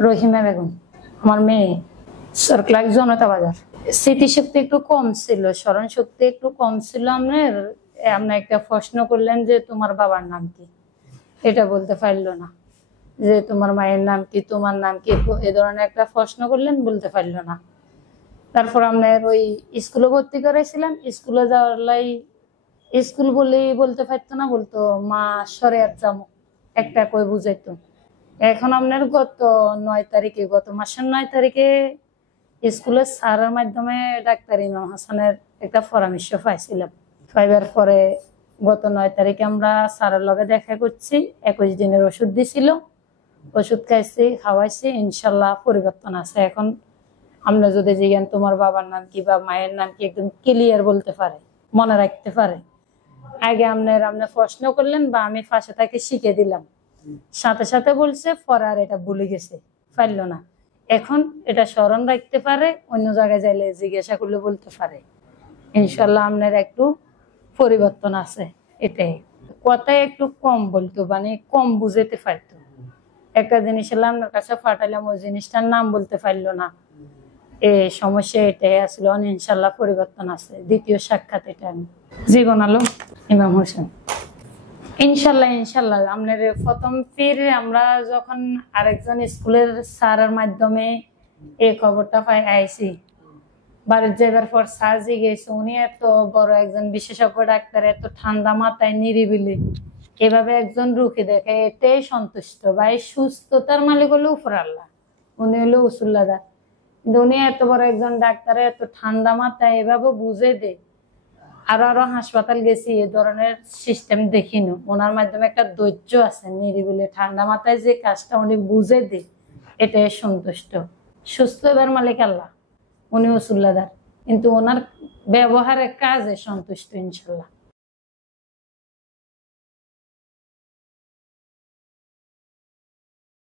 রহিমা বেগম আমার মেয়ে। সরকার জনতা বাজার। স্মৃতিশক্তি একটু কম ছিল, স্মরণ শক্তি একটু কম ছিল। আপনি একটা প্রশ্ন করলেন যে তোমার বাবার নাম কি, এটা বলতে পারলো না। যে তোমার মায়ের নাম কি, তোমার নাম কি, এ ধরনের একটা প্রশ্ন করলেন, বলতে পারলো না। তারপর আপনার ওই স্কুলে ভর্তি করেছিলাম, স্কুলে যাওয়ার লাই স্কুল বলেই বলতে পারতো না, বলতো মা শরিয়াত জামু, একটা কই বুঝাইতো। এখন আপনার গত মাসের 9 তারিখে স্কুলের স্যারের মাধ্যমে ডাক্তার ইমাম হাসানের একটা পরামর্শ পাইছিলাম। পাইবার পরে গত 9 তারিখে আমরা স্যারের লগে দেখা করছি। 21 দিনের ওষুধ দিছিল, ওষুধ খাইছি, খাওয়াইছি, ইনশাল্লাহ পরিবর্তন আছে। এখন আপনি যদি জিজ্ঞেন তোমার বাবার নাম কি বা মায়ের নাম কি, একদম ক্লিয়ার বলতে পারে, মনে রাখতে পারে। আগে আপনি প্রশ্ন করলেন বা আমি পাশে তাকে শিখে দিলাম, সাথে সাথে বলছে, পরে আর এটা ভুলে গেছে, পারলো না। এখন এটা স্মরণ রাখতে পারে, অন্য জায়গায় যাইলে জিজ্ঞাসা করলে বলতে পারে। ইনশাল্লাহ আপনার একটু পরিবর্তন আছে। এটাই কথায় একটু কম বলতো, মানে কম বুঝাতে পারতো। একটা জিনিস আপনার কাছে পাঠালাম, ওই জিনিসটার নাম বলতে পারলো না। এই সমস্যা এটাই আসলে। ইনশাল্লাহ পরিবর্তন আছে। দ্বিতীয় সাক্ষাৎ এটা। জীবন আলো ইমাম হোসেন। ইনশাল্লাহ ইনশাল্লাহ আপনার প্রথম ফির আমরা যখন আরেকজন স্কুলের স্যারের মাধ্যমে এই খবরটা পাই আইসি, বাড়ির যাইবার পর স্যার জিজ্ঞেস, উনি এত বড় একজন বিশেষজ্ঞ ডাক্তার, এত ঠান্ডা মাথায় নিরিবিলি এভাবে একজন রুগী দেখে, এটাই সন্তুষ্ট। ভাই সুস্থতার মালিক হলো উপর আল্লাহ, উনি হলো উসুল্লাদার। কিন্তু উনি এত বড় একজন ডাক্তার, এত ঠান্ডা মাথায় এভাবে বুঝে দেয়। আরো হাসপাতাল গেছি, এ ধরনের সিস্টেম দেখিনি। ওনার মাধ্যমে একটা ধৈর্য আছে, নিরিবিলি ঠান্ডা মাথায় যে কাজটা উনি বুঝে দেয়, এটাই সন্তুষ্ট। সুস্থ এবার মালিক আল্লাহ, উনি উসুল্লাদার, কিন্তু ওনার ব্যবহারের কাজে সন্তুষ্ট ইনশাল্লাহ।